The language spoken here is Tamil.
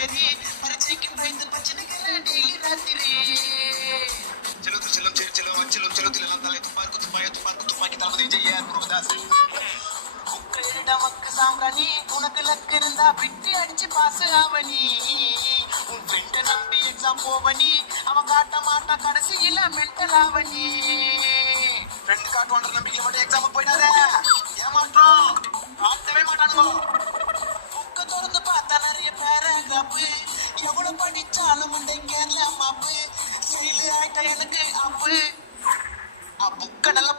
சரி பரீட்சைக்கு பயந்து பச்சனைகள டெய்லி ராத்திரி செல்லும் செல்லும் செல்லும் செல்லும் செல்லுத்தில் எல்லாம் தலை துப்பாக்கி துப்பாக்கி தளபதி ஜெய முருகதாஸ் நமக்கு சாம்பிராணி உனக்கு லக்கு இருந்தா பிட்டு அடிச்சு பாஸ் ஆவணி உன் ஃப்ரெண்ட நம்பி எக்ஸாம் போவனி அவன் காட்ட மாட்டா கடைசியில மென்டல் ஆவணி ஃப்ரெண்ட் காட்டுவான்ற நம்பிக்கை மட்டும் எக்ஸாமுக்கு போயிடாத ஏமாற்றம் காட்டவே மாட்டானுங்க புக்க திறந்து பார்த்தா நிறைய பேராகிராஃபு எவ்வளவு படிச்சாலும் கேரளா மாப்பு செயலி ஆயிட்டா எனக்கு அப்பு புக்கடெல்லாம்